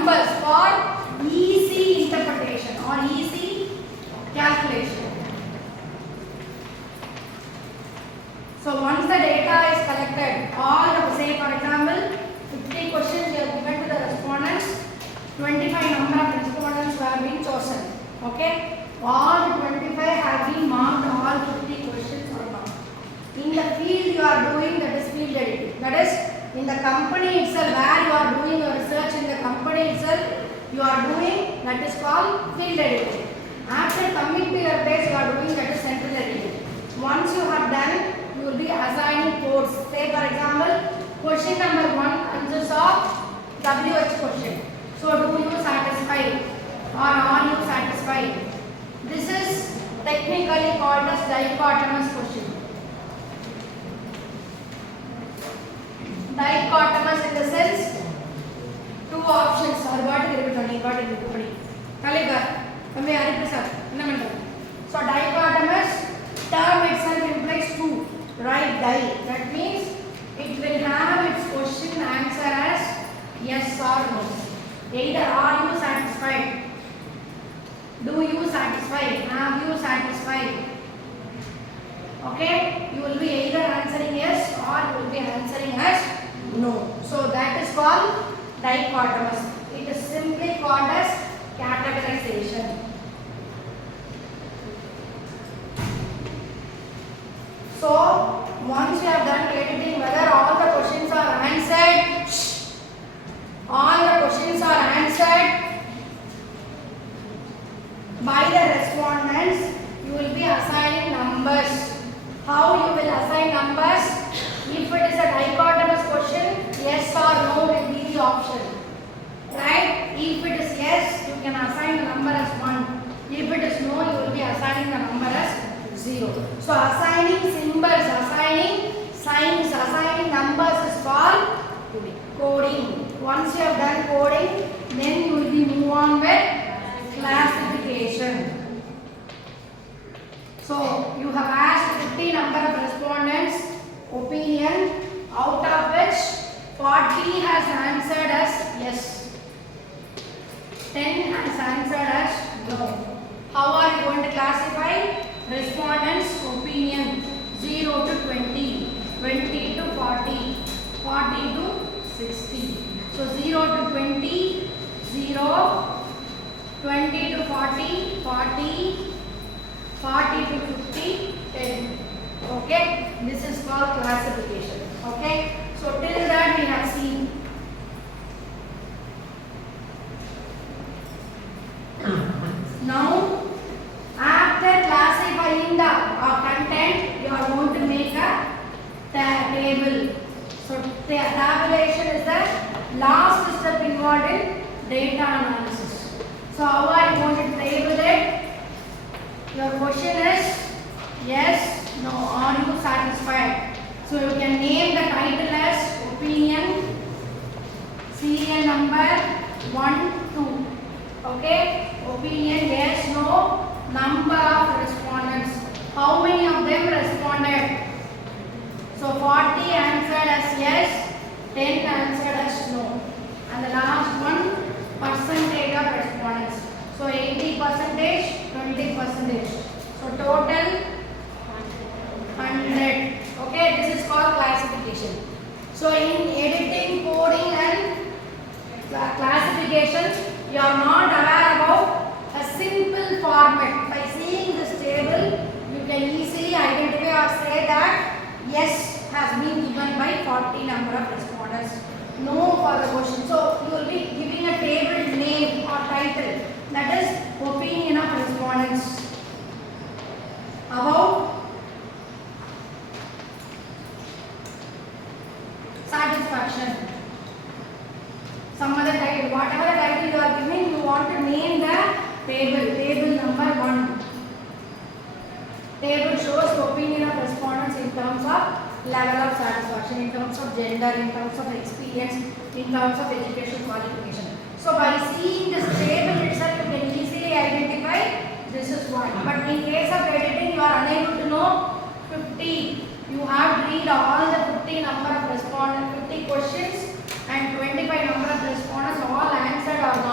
numbers for easy interpretation or easy calculation. So once the data is collected, all the, say for example, 50 questions you have given to the respondents, 25 number of respondents have been chosen. Okay, all 25 have been marked, all 50 questions are marked. In the field you are doing, that is field editing. That is in the company itself, where you are doing your research in the company itself, you are doing, that is called field editing. After coming to your place, you are doing, that is central editing. Once you have done, you will be assigning codes. Say for example, question number 1 consists of WH question. So do you satisfy or are you satisfied? This is technically called as dichotomous question. Dichotomous in the sense, two options or what is it? So dichotomous term itself implies two, right? That means it will have its question answer as yes or no. Either are you satisfied, do you satisfy, have you satisfied. Okay, you will be either answering yes or you will be answering as no. So that is called dichotomous. It is simply called as categorization. So once you have done editing, whether all the questions are answered, all the questions are answered by the respondents, you will be assigning numbers. How you will assign numbers? If it is a dichotomous question, yes or no will be the option. Right? If it is yes, you can assign the number as 1. If it is no, you will be assigning the number as 0. So assigning symbols, assigning signs, assigning numbers is called coding. Once you have done coding, then you will be move on with classification. So you have asked 50 number of respondents opinion, out of which 40 has answered as yes, 10 has answered as no. How are you going to classify? Respondents opinion 0 to 20, 20 to 40, 40 to 60. So 0 to 20, 0, 20 to 40, 40, 40 to 50, 10. Okay, this is called classification. Okay, so till that we have seen. Now, after classifying the content, you are going to make a table. So, the tabulation is the last step involved in data analysis. So, how are you going to table it? Your question is yes, no, are you satisfied? So, you can name the title as opinion, serial number 1, 2. Okay, opinion yes, no, number of respondents. How many of them responded? So 40 answered as yes, 10 answered as no. And the last one, percentage of respondents. So 80%, 20%. So total 100. Okay, this is called classification. So in editing, coding and classification, you are not aware about a simple format. By seeing this table, you can easily identify or say that yes has been given by 40 number of respondents, no for the question. So you will be giving a table name or title, that is opinion of respondents about satisfaction. Some other title, whatever the title you are giving, you want to name the table number 1. Table shows the opinion of respondents in terms of level of satisfaction, in terms of gender, in terms of experience, in terms of education qualification. So by seeing this table itself, you can easily identify this is one. But in case of editing, you are unable to know 50. You have to read all the 50 number of respondents, 50 questions and 25 number of respondents all answered or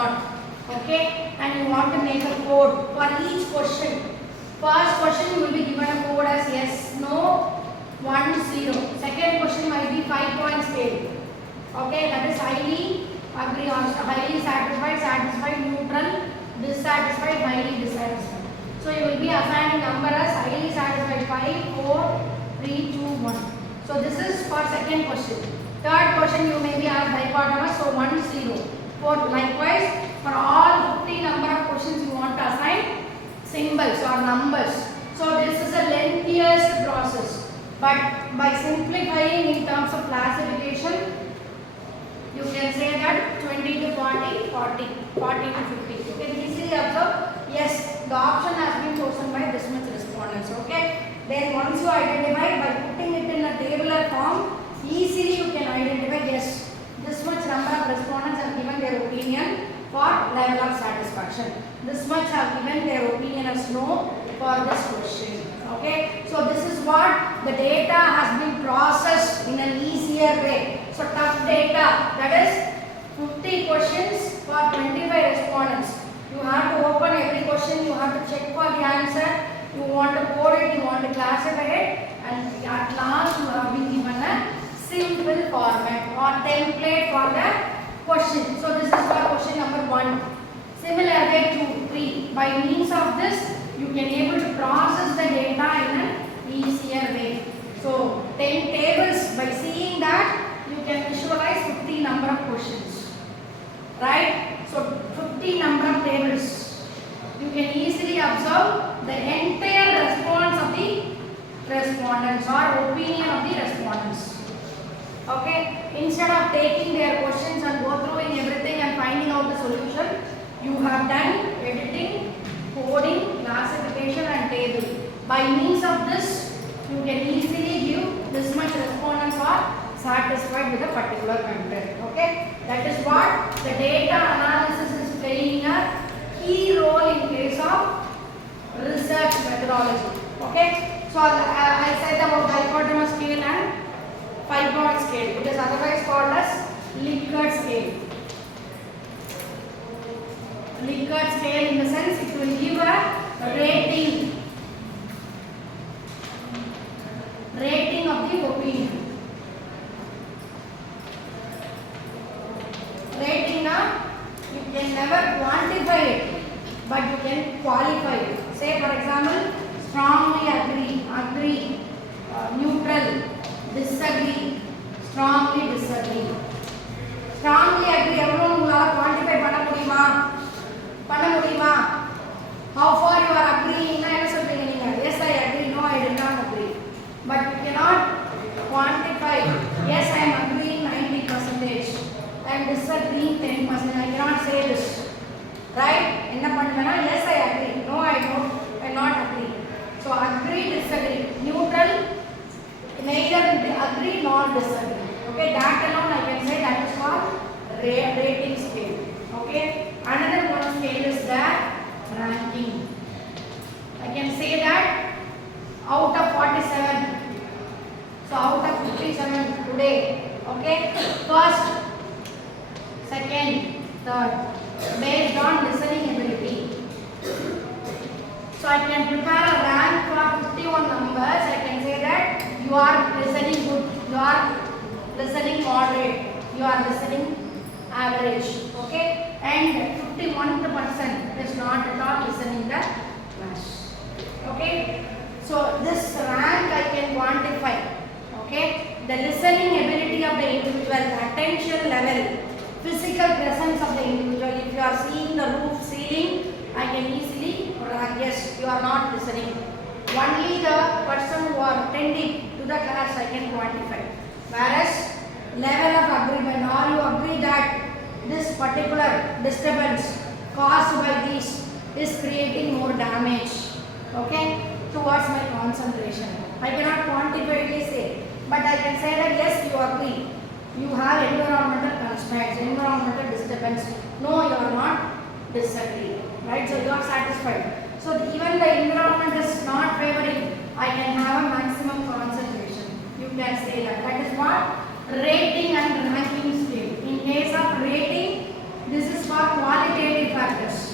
Okay, and you want to make a code for each question. First question you will be given a code as yes, no, 1, 0. Second question might be 5-point scale. Okay, that is highly agree on, highly satisfied, satisfied, neutral, dissatisfied, highly dissatisfied. So you will be assigning number as highly satisfied 5, 4, 3, 2, 1. So this is for second question. Third question you may be asked dichotomous, so 1, 0. For likewise, for all 50 number of questions you want to assign symbols or numbers. So this is a lengthiest process. But by simplifying in terms of classification, you can say that 20 to 40, 40 to 50. You can easily observe, yes, the option has been chosen by this much respondents. Okay. Then once you identify by putting it in a tabular form, easily you can identify, yes, this much number of respondents have given their opinion for level of satisfaction. This much have given their opinion as no for this question. Okay. So this is what the data has been processed in an easier way. So tough data, that is 50 questions for 25 respondents. You have to open every question, you have to check for the answer, you want to code it, you want to classify it, and at last you have been given a simple format or template for the question. So this is for question number 1. Similar way 2, 3. By means of this, you can able to process the data in an easier way. So 10 tables, by seeing that, you can visualize 50 number of questions, right? So 50 number of tables. You can easily observe the entire response of the respondents or opinion of the respondents. Okay, instead of taking their questions and go through everything and finding out the solution, you have done editing, coding, classification and table. By means of this, you can easily give this much respondents are satisfied with a particular content. Okay, that is what the data analysis is playing a key role in case of research methodology. Okay, so I said about dichotomous scale and 5-point scale. It is otherwise called as Likert scale. Likert scale in the sense it will give a rating of the opinion. Rating now, you can never quantify it, but you can qualify it. Say for example, strongly agree, neutral, disagree, strongly disagree. Strongly agree, everyone உங்களால quantify பண்ண முடியுமா? How far you are agreeing? என்ன சொல்றீங்க நீங்க? Yes, I agree. No, I did not agree. But you cannot quantify. Yes, I am agreeing 90%. I am disagreeing 10%. I cannot say this. Right? என்ன பண்ணுவேனா? Yes, I agree. No, I don't. I not agree. So agree, disagree. Neutral, neither agree nor disagree. Okay, that alone I can say that is called rating scale. Okay, another one scale is that ranking. I can say that out of 47, so out of 57 today, okay, first, second, third, based on listening ability. So I can prepare a rank for 51 numbers. I can say that you are listening good, you are listening moderate, you are listening average, okay, and 51% is not at all listening the class. Okay, so this rank I can quantify. Okay, the listening ability of the individual, the attention level, physical presence of the individual. If you are seeing the roof, ceiling, I can easily rank, yes, you are not listening. Only the person who are attending to the class I can quantify. Whereas level of agreement, or you agree that this particular disturbance caused by this is creating more damage, okay, towards my concentration. I cannot quantifiably say, but I can say that yes, you agree. You have environmental constraints, environmental disturbance. No, you are not disagree, right? So you are satisfied. So even the environment is not favoring, I can have a maximum concentration. You can say that. That is what rating and ranking scale. In case of rating, this is for qualitative factors.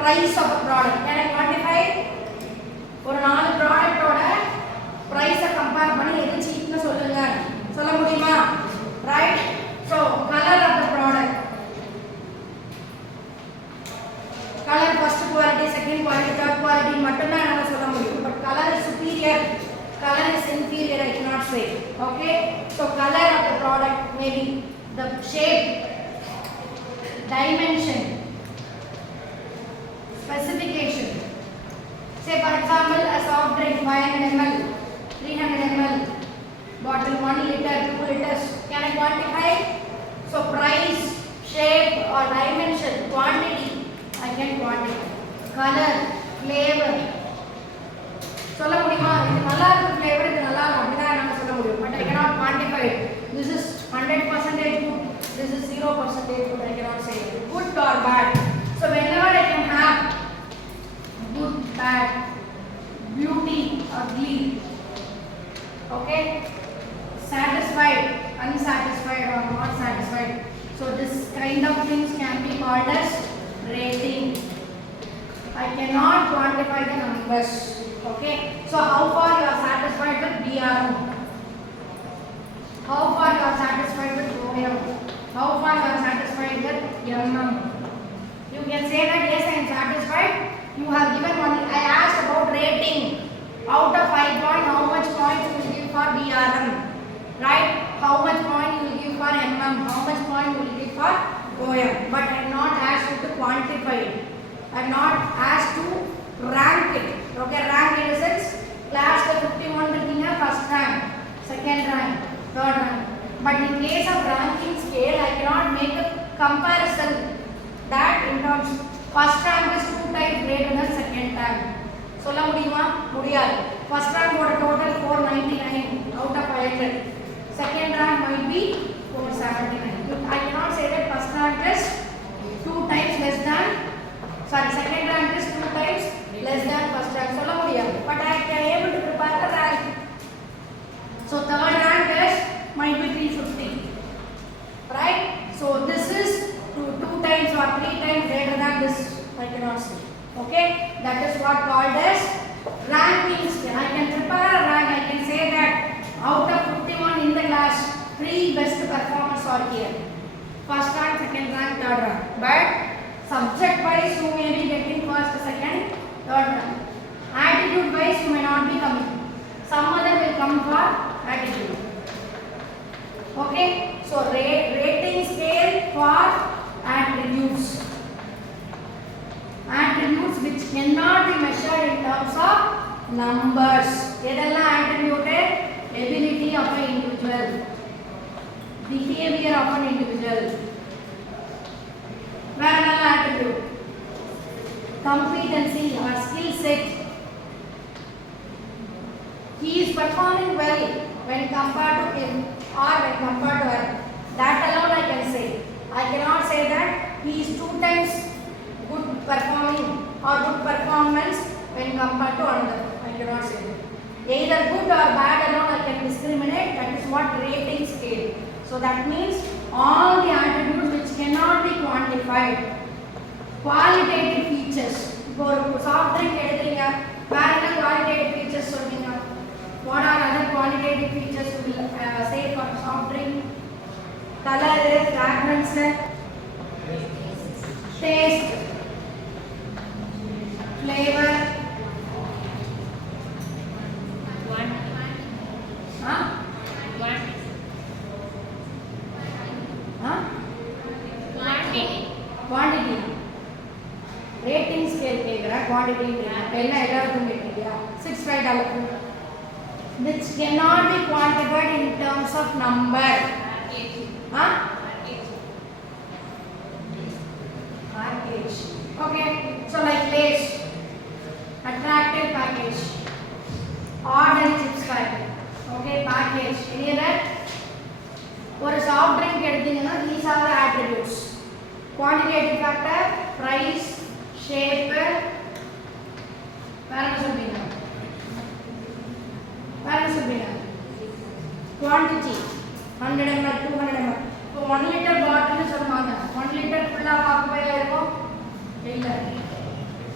price of a product. Can I quantify? ஒரு நாலு ப்ராடக்ட்டோட பிரைஸை compare பண்ணி எது சீப்னு சொல்லுங்க. சொல்ல முடியுமா? Right. So colour of the product, colour first quality, second quality, third quality மட்டும்தான் என்னால் சொல்ல முடியும். But colour is superior, color is inferior, I cannot say. Okay, so color of the product, maybe the shape, dimension, specification. Say for example a soft drink 500 ml, 300 ml, bottle 1 liter, 2 liters. Can I quantify? So price, shape or dimension, quantity I can quantify. Color, flavor, சொல்ல முடியுமா? இது நல்லா இருக்கு flavour, இது நல்லா இல்ல அப்படிதான் நம்ம சொல்ல முடியும். But I cannot quantify it. This is 100% good, this is 0% good. I cannot say good or bad. So whenever I can have good, bad, beauty, ugly, okay, satisfied, unsatisfied or not satisfied. So this kind of things can be called as rating. I cannot quantify the numbers. Okay, so how far you are satisfied with DRM? How far you are satisfied with OM? How far you are satisfied with MM? You can say that yes, I am satisfied. You have given one. I asked about rating. Out of 5 points, how much points you will give for DRM? Right? How much point you will give for MM? How much point you will give for OM? But I am not asked you to quantify it. I am not asked to rank it. Okay, rank in the sense class the 51 taking a first rank, second rank, third rank. But in case of ranking scale, I cannot make a comparison that in terms first rank is 2 times greater than second rank. சொல்ல முடியுமா? முடியாது. First rank ஓட total 499 out of 500. Second rank might be 479. I cannot say that first rank is 2 times less than, sorry, second rank is 2 times less than first rank. சொல்ல முடியாது. But I can able to prepare the rank. So third rank is might be 350. Right? So this is 2 times or 3 times greater than this. I cannot say. Okay? That is what called as ranking scale. I can prepare a rank. I can say that out of 51 in the class, 3 best performers are here. First rank, second rank, third rank. But subject wise, you may be getting first, second, third rank. Attitude wise, you may not be coming. Some other will come for attitude. Okay, so rating scale for attributes. Attributes which cannot be measured in terms of numbers. எதெல்லாம் attribute? Ability of an individual, behavior of an individual. வேற என்ன attribute? Competency or skill set. He is performing well when compared to him or when compared to her. That alone I can say. I cannot say that he is 2 times good performing or good performance when compared to another. I cannot say that. Either good or bad alone I can discriminate. That is what rating scale. So that means all the attributes which cannot be quantified. Qualitative features. இப்போ ஒரு soft drink எடுக்கிறீங்க, வேற என்ன qualitative features சொல்றீங்க? What are other qualitative features you will say for soft drink? Color, fragrance, taste, flavor, quantity. Rating scale கேக்குறா, quantity என்ன எல்லாருக்கும் கேக்குறியா? 6 right அளவு. Which cannot be quantified in terms of number. Package. Okay, so like Lays, attractive package, ordinary chips packet. Okay, package. Any other? For a soft drink எடுத்தீங்கன்னா these are the attributes. Quantitative factor, price, shape, வேற என்ன சொல்றீங்க? Quantity 100 ml, 200 ml. So 1 liter bottle சொன்னாங்க. 1 liter full ஆ occupy ஆயிருக்கும் இல்ல.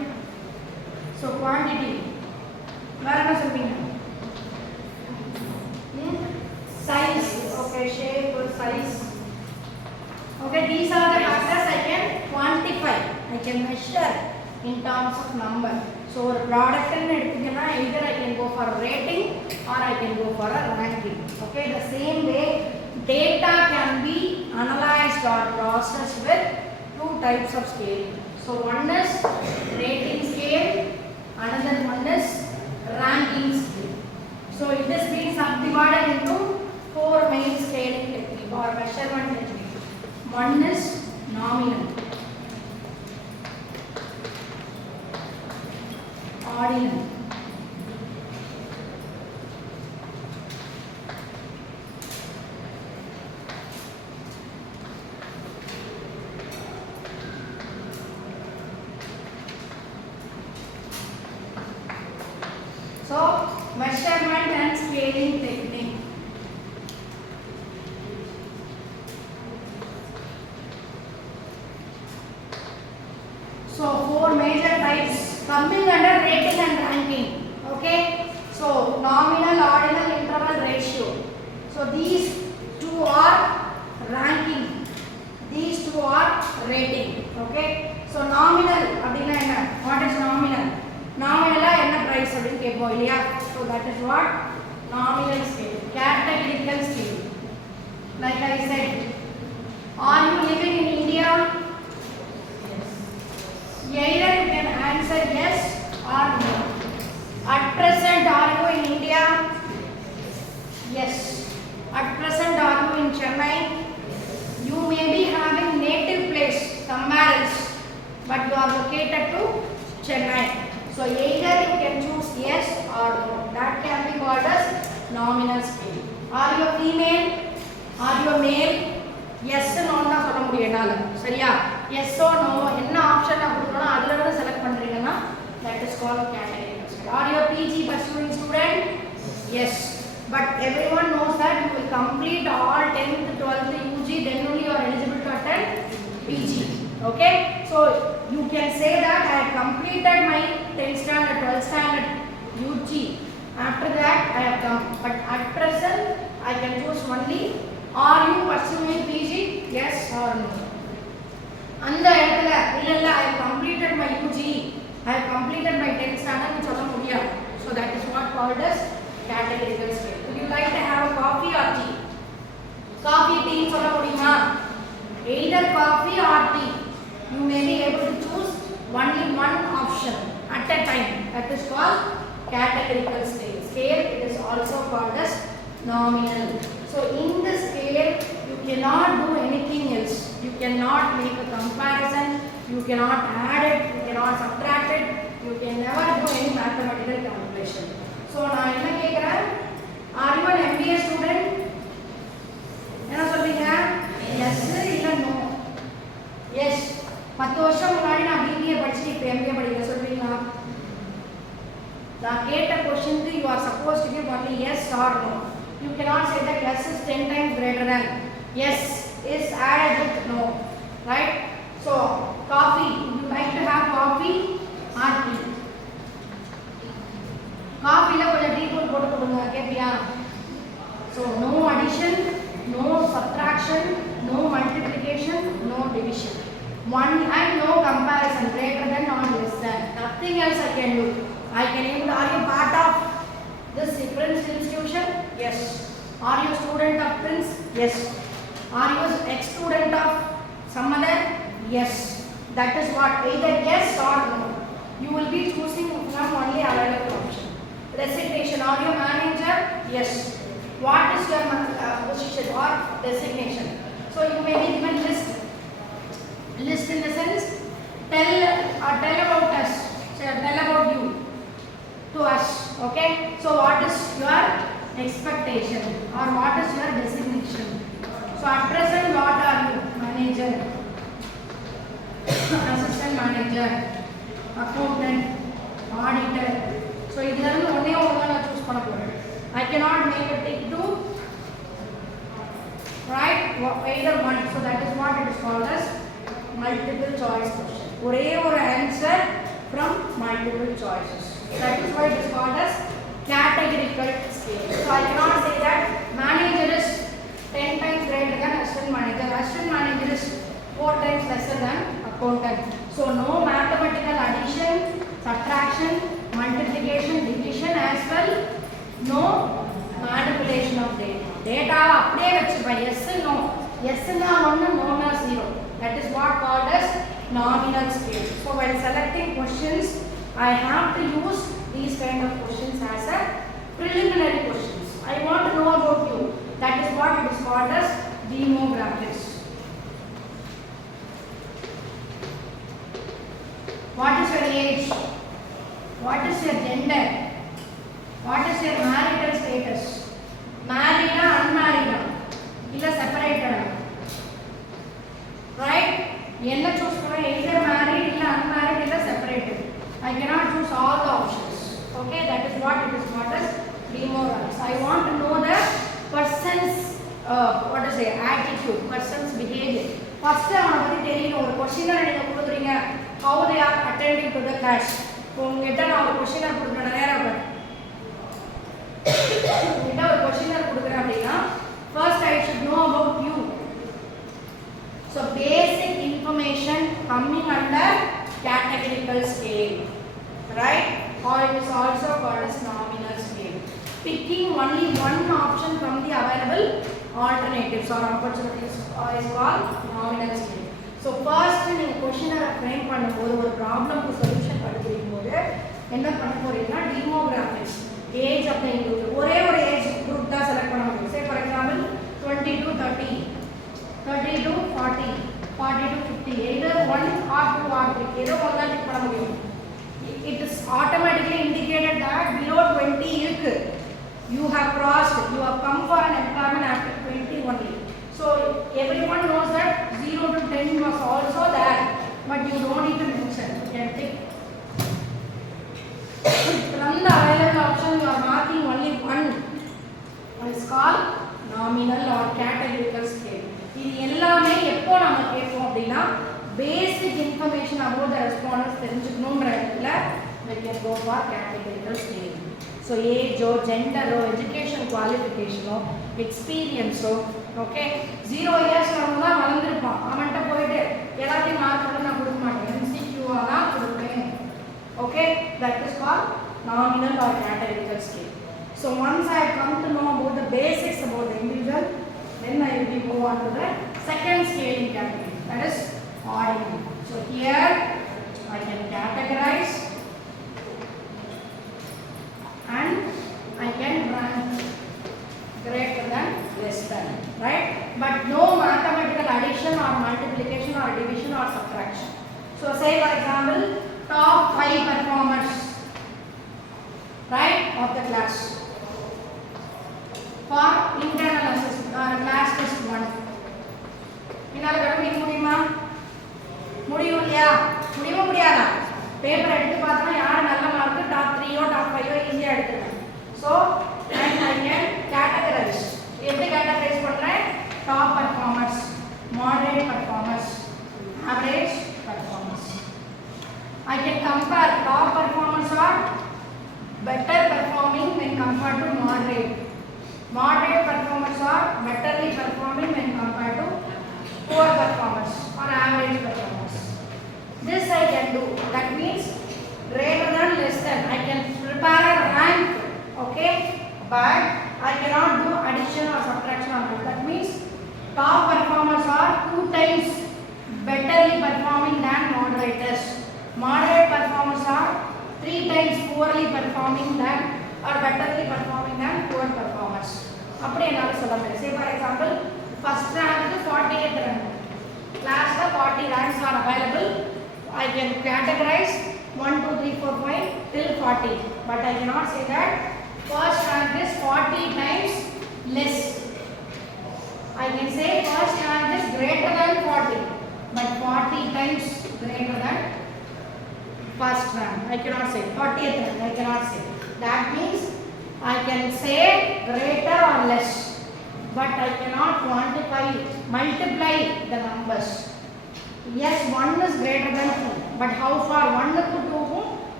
So quantity. வேற என்ன சொல்வீங்க? Size. Okay, shape, size. Okay, these are the factors I can quantify. I can measure in terms of number. So ஒரு product ன்னு எடுத்தீங்கன்னா either I can go for a rating or I can go for a ranking. Okay, the same way data can be analyzed or processed with two types of scale. So one is rating scale, another one is ranking scale. So it is being subdivided into four main scaling technique or measurement technique. One is nominal, ordinal, so measurement and scaling technique. So four major types coming under rating and ranking. Okay, so nominal, ordinal, interval, ratio. So these two are ranking, these two are rating. Okay, so nominal அப்படினா என்ன? What is nominal? Nominal என்ன price அப்படினு கேட்போம் இல்லையா? So that is what nominal scale. Categorical scale. Like I said, are you living in India? Either you can answer yes or no. At present, are you in India? Yes. At present, are you in Chennai? You may be having native place somewhere else, but you are located to Chennai. So either you can choose yes or no. That can be called as nominal scale. Are you a female? Are you a male? Yes no தான் சொல்ல முடியும் என்னால. சரியா? Yes or no என்ன option நான் கொடுக்கறேனோ அதுல இருந்து select பண்றீங்கன்னா that is called categorical scale. Are you a PG pursuing student? Yes. But everyone knows that you will complete all 10th, 12th UG, then only you are eligible to attend PG. Okay? So you can say that I have completed my 10th standard, 12th standard UG. After that I have come. But at present I can choose only. Are you pursuing PG? Yes or no? அந்த இடத்துல இல்ல I have completed my UG, I have completed my 10th standard னு சொல்ல முடியாது. So that is what called as categorical scale. Would you like to have a coffee or tea? Coffee, tea னு சொல்ல முடியுமா? Either coffee or tea. You may be able to choose only one option at a time. That is called categorical scale. Scale it is also called as nominal. So in the scale you cannot do anything else. You cannot make a comparison, you cannot add it, you cannot subtract it, you can never do any mathematical calculation. So நான் என்ன கேக்குறேன்? Are you an MBA student? என்ன சொல்றீங்க? Yes இல்ல no? Yes. 10 வருஷம் முன்னாடி நான் BBA படிச்சிட்டு இப்போ MBA படிக்க சொல்றீங்களா? நான் கேட்ட क्वेश्चनக்கு you are supposed to give only yes or no. You cannot say that yes is 10 times greater than yes is added with no, right? So coffee, would you like to have coffee or tea? Coffee la konja tea pool potu kodunga kepiya? So no addition, no subtraction, no multiplication, no division. One and no comparison, greater than or less than. Nothing else I can do. I can even, are you part of this Prince institution? Yes. Are you student of Prince? Yes. Are you ex-student of some other? Yes. That is what, either yes or no. You will be choosing from only available option. Resignation, are you manager? Yes. What is your position or designation? So you may be given list. List in the sense, tell about us. So tell about you to us. Okay. So what is your expectation or what is your designation? So at present what are you? Manager, assistant manager, accountant, auditor. So idhula onne one na choose panna poren. I cannot make a tick to right either one. So that is what it is called as multiple choice question. ஒரே ஒரு answer from multiple multiple choices. That is why it is called as categorical scale. So I cannot say that manager is 10 times greater than assistant manager. Assistant manager is 4 times lesser than accountant. So no mathematical addition, subtraction, multiplication, division as well. No manipulation of data. Data அப்படியே வெச்சுப்பா yes no. Yes na 1 no na 0. That is what called as nominal scale. So while selecting questions, I have to use these kind of questions as a preliminary questions. I want to know about you. That is what it is called as demographics. What is your age? What is your gender? What is your marital status? Married or unmarried? Illa separated? Right? Yenna choose kora either married illa unmarried illa separated. I cannot choose all the options. Okay, that is what it is called as demographics. I want to know the person's what to say attitude, person's behavior. First avana pathi theriyum or question neenga kudukringa how they are attending to the class. உங்ககிட்ட நான் ஒரு questionnaire கொடுக்கறேன் நேரா பாரு. உங்ககிட்ட ஒரு questionnaire கொடுக்கறேன் அப்படினா first I should know about you. So basic information coming under categorical scale, right? Or it is also called as nominal scale. Picking only one option from the available alternatives or opportunities is called nominal scale. So first நீங்க questionnaire frame பண்ணும்போது ஒரு ப்ராப்ளம்க்கு solution கண்டுபிடிக்கும்போது என்ன பண்ண போறீங்கன்னா demographics, age of the individual, ஒரே ஒரு age group தான் select பண்ண முடியும். say for example 20 to 30, 30 to 40, 40 to 50, either 1 or 2 or 3 ஏதோ ஒண்ணா டிக் பண்ண முடியும். It is automatically indicated that below 20 இருக்கு. You have crossed, you have come for an employment after 20 only. So everyone knows that 0 to 10 was also there, but you don't need to mention. You can take from the available option you are marking only one. It is called nominal or categorical scale. இது எல்லாமே எப்போ நாம கேட்போம் அப்படினா basic information about the respondents தெரிஞ்சுக்கணும்ன்ற இடத்துல we can go for categorical scale. So age or gender or education qualification or experience or okay 0 years வரவங்க வளர்ந்திருப்பான் அவன்ட்ட போயிட்டு எல்லாத்தையும் மார்க் பண்ண நான் கொடுக்க மாட்டேன் MCQ ஆ கொடுப்பேன். Okay, that is called nominal or categorical scale. So once I have come to know about the basics about the individual, then I will move on to the second scaling category, that is ordinal. So here I can categorize and I can rank greater than, less than, right? But no mathematical addition or multiplication or division or subtraction. So say for example top 5 performers, right, of the class for internal assessment or class test 1. என்னால கண்டுபிடிக்க முடியுமா? முடியும் இல்லையா? முடியுமா முடியாதா? Paper எடுத்து பார்த்தா யார் நல்ல மார்க் டாப் 3 ஓ டாப் 5 ஓ ஈஸியா எடுத்துறாங்க. So and I can categorize. எப்படி categorize பண்றேன்? Top performers, moderate performers, average performers. I can compare top performers are better performing when compared to moderate. Moderate performers are betterly performing when compared to poor performers or average performers. This I can do. That means greater than, less than. I can prepare a rank, okay? But I cannot do addition or subtraction on it. That means top performers are 2 times betterly performing than moderators. Moderate performers are 3 times poorly performing than or betterly performing than poor performers. அப்படி என்னால சொல்ல முடியும். Say for example, first rank is 48th rank. Class la 40 ranks are available. I can categorize 1 2 3 4 5 till 40. But I cannot say that first rank is 40 times less. I can say first rank is greater than 40, but 40 times greater than first rank. I cannot say 40th rank. I cannot say. That means I can say greater or less, but I cannot quantify it, multiply the numbers. Yes, 1 is greater than 2, but how far 1 to 2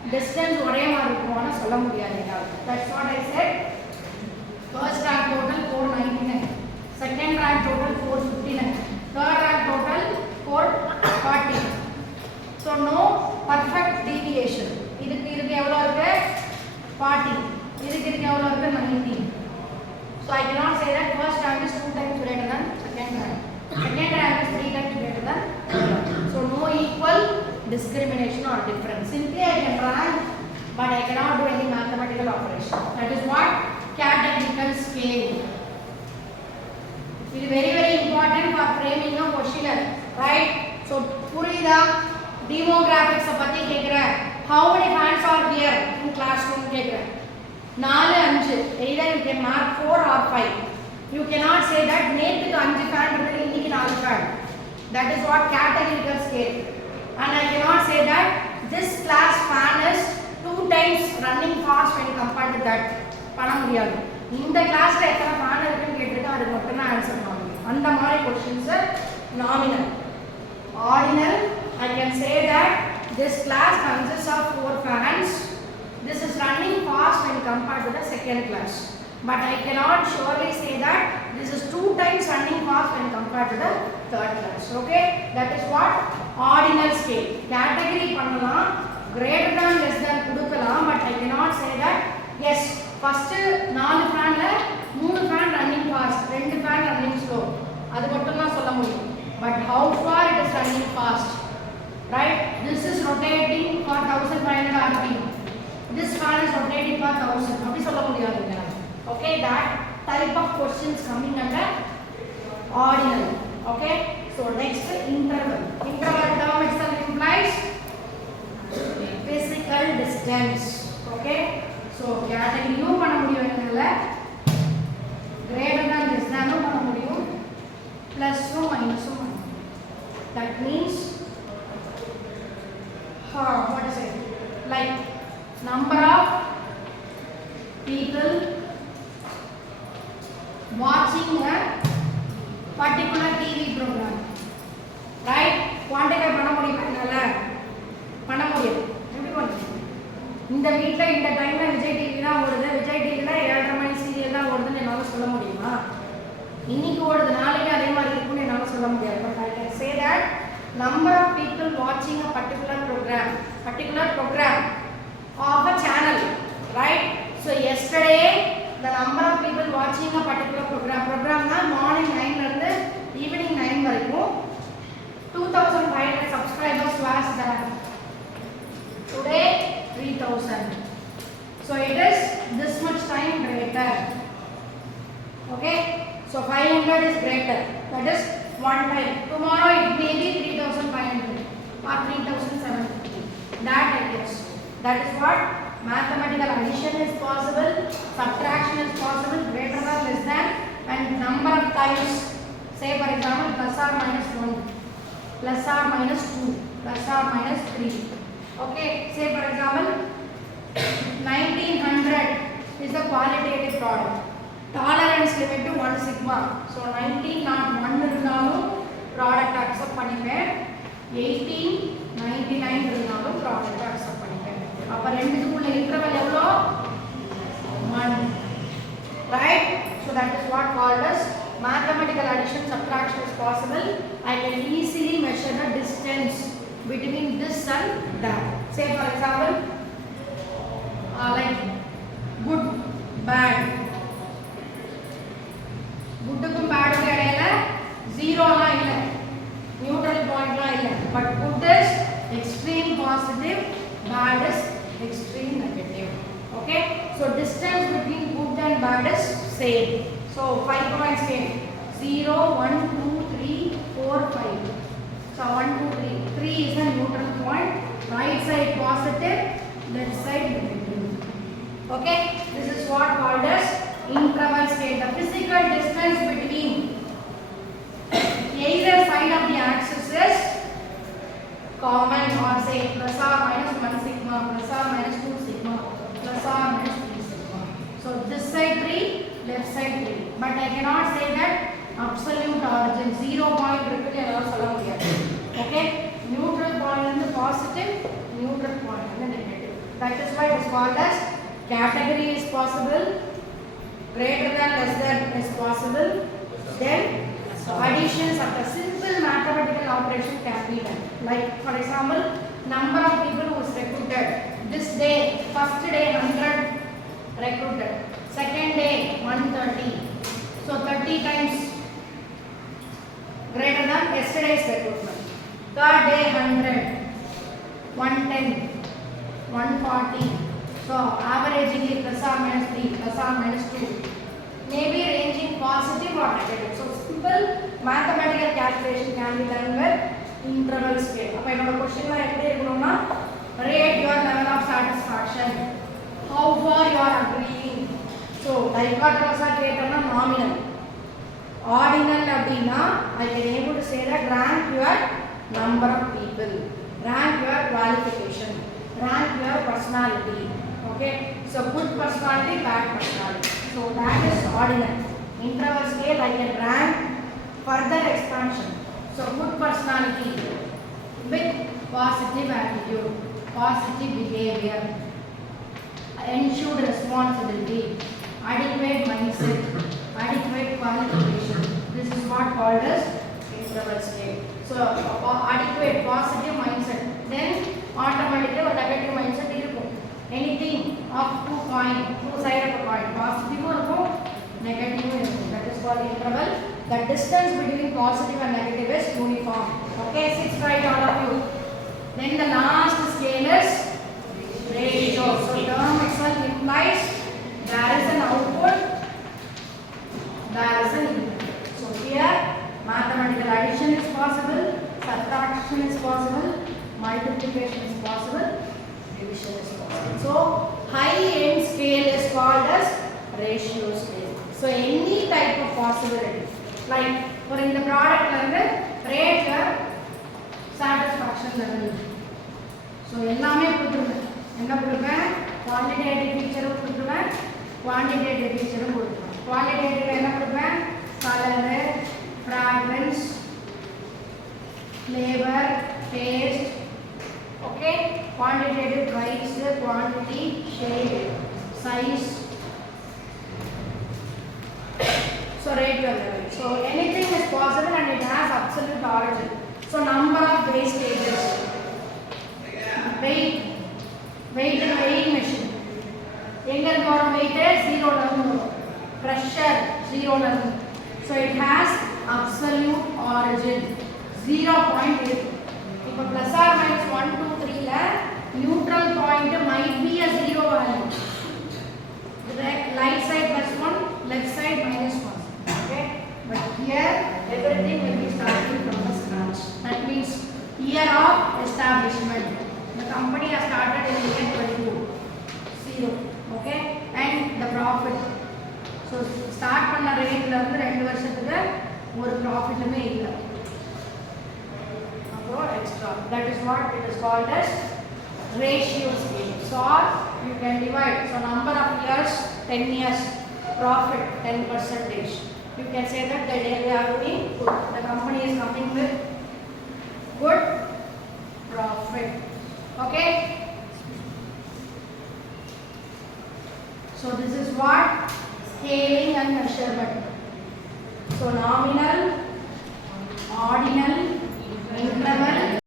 distance ஒரே மாதிரி இருக்கும்னு சொல்ல முடியாது. That's what I said. First rank total 499, second rank total 459, third rank total 440. So no perfect deviation. இதுக்கு எவ்வளவு இருக்கு? 40. இதுக்கு எவ்வளவு இருக்கு? 19. So I cannot say that first rank is 2 times greater than second rank. Second rank is 3 times greater than third rank. So no equal discrimination or difference. Simply I can rank, but I cannot do any mathematical operation. That is what categorical scale. It is very important for framing a questionnaire, right? So புரியுதா? Demographics பத்தி கேக்குறேன். How many fans are here in classroom கேக்குறேன். 4 5. Either you can mark 4 or 5. You cannot say that நேத்துக்கு 5 fan இருக்கு இன்னைக்கு 4 fan. That is what categorical scale. And I cannot say that this class fan is 2 times running fast when compared to that. பண்ண முடியாது. இந்த கிளாஸ்ல எத்தனை fan இருக்குன்னு கேட்டிருக்கா அதுக்கு மட்டும் தான் ஆன்சர் பண்ண முடியும். அந்த மாதிரி questions nominal. Ordinal, I can say that this class consists of 4 fans. This is running fast when compared to the second class. But I cannot surely say that this is 2 times running fast when compared to the third class. Okay? That is what ordinal scale. Category பண்ணலாம், greater than less than கொடுக்கலாம், but I cannot say that yes, first 4 ஃபேன்ல 3 fan running fast, 2 fan running slow. அது மட்டும் தான் சொல்ல முடியும். But how far it is running fast? Right? This is rotating for 1500 rpm. This fan is rotating for 1000. அப்படி சொல்ல முடியாதுங்க. Okay, that type of questions coming under ordinal. Okay, so next interval. Interval term itself implies physical distance. Okay, so category பண்ண முடியும் என்னால, greater than less than பண்ண முடியும், plus minus. That means what is it? Like number of people watching a particular TV program, right? Quantify பண்ண முடியுமானால பண்ண முடியும். எப்படி பண்ணுவீங்க? இந்த வீட்ல இந்த டைம்ல விஜய் டிவி தான் ஓடுது, விஜய் டிவில 7:30 மணி சீரியல் தான் ஓடுதுன்னு என்னால சொல்ல முடியுமா? இன்னைக்கு ஓடுது நாளைக்கு அதே மாதிரி இருக்கும்னு என்னால சொல்ல முடியாது. But I can say that number of people watching a particular program of a channel, right? So yesterday the number of people watching a particular program na morning 9 la irundhu evening 9 varaikum 2500 subscribers was there. Today 3000. So it is this much time greater. Okay, so 500 is greater, that is one time. Tomorrow it may be 3500 or 3750. That I guess. That is what mathematical addition is possible, subtraction is possible, greater than less than, and number of times. Say for example plus or minus 1, plus or minus 2, plus or minus 3. Okay, say for example 1900 is the qualitative product. Tolerance limit to 1 sigma. So 1901 இருந்தாலும் product accept பண்ணிப்பேன், 1899 இருந்தாலும் product accept பண்ணிப்பேன். அப்ப ரெண்டுக்குள்ள interval எவ்வளோ? 1. Right? So that is what called as mathematical addition, subtraction is possible. I can easily measure the distance between this and that. Say for example like good, bad. குட்டுக்கும் பேடுக்கும் இடையில ஜீரோலாம் இல்லை, neutral பாயிண்ட்லாம் இல்லை. But good is extreme positive, bad is extreme negative. Okay, so distance between good and bad is same. So 5 points scale 0 1 2 3 4 5. So 1 2 3, 3 is a neutral point, right side positive, left side negative. Okay, this is what called as interval scale. The physical distance between either side of the axis is common, or say plus or minus 1 sigma, plus or minus 2 sigma, plus or minus 3 sigma. So this side 3, left side 3. But I cannot say that absolute origin 0 point இருக்குன்னு என்னால சொல்ல முடியாது. Okay, neutral point is positive, neutral point is negative. That is why it is called as category is possible, greater than less than is possible, then additions of the simple mathematical operation can be done. Like for example, number of people who is recruited. This day, first day 100 recruited, second day 130. So 30 times greater than yesterday's recruitment. Third day 100, 110, 140. So averaging plus or minus 3, plus or minus 2. Maybe ranging positive or negative. So simple mathematical calculation can be done with interval scale. Now our question is rate your level of satisfaction. How far you are agreeing. So dichotomous are created nominal. Ordinal abdina, I can able to say that rank your number of people, rank your qualification, rank your personality. Okay, so good personality, bad personality. So that is ordinal. Interval scale I can rank further expansion. So good personality with positive attitude, positive behavior, ensured responsibility, adequate mindset, adequate qualification. This is what called as interval scale. So adequate positive mindset, then automatically or negative mindset irukkum. Anything of two side of a coin, positive or negative. That is called interval. The distance between positive and negative is uniform. Okay, 6 right all of you. Then the last scale is ratio. So term itself implies there is an output, there is an input. So here mathematical addition is possible, subtraction is possible, multiplication is possible, division is possible. So high end scale is called as ratio scale. So any type of possibility, like for in the product level, rate your satisfaction level. So எல்லாமே கொடுத்துருவேன். என்ன கொடுப்பேன்? Quantitative ஃபீச்சரும் கொடுத்துருவேன், quantitative ஃபீச்சரும் கொடுத்துருவேன். Quantitative என்ன கொடுப்பேன்? Colour, fragrance, flavor, taste. Okay, quantitative price, quantity, shape, size. So rate your level. So anything is possible and it has absolute origin. So number of base stages, weight and weighing machine. எங்க வரும் weight 0 ல இருந்து வரும், pressure 0 ல இருந்து. So it has absolute origin 0.8. இப்போ plus or minus 1 2 3 ல neutral point might be a zero value. The right side plus 1, left side minus 1. Okay, but here everything will be starting from the scratch. That means year of establishment. The company has started in the year 22, 0. Okay, and the profit. So start பண்ண ரேட்ல இருந்து 2 வருஷத்துக்கு ஒரு ப்ராஃபிட்டுமே இல்ல. அப்புறம் extra. That is what it is called as ratio scale. So you can divide. So number of years 10 years, profit 10%. You can say that they are doing good. The company is coming with good profit. Okay. So this is what scaling and measurement. So nominal, ordinal, interval,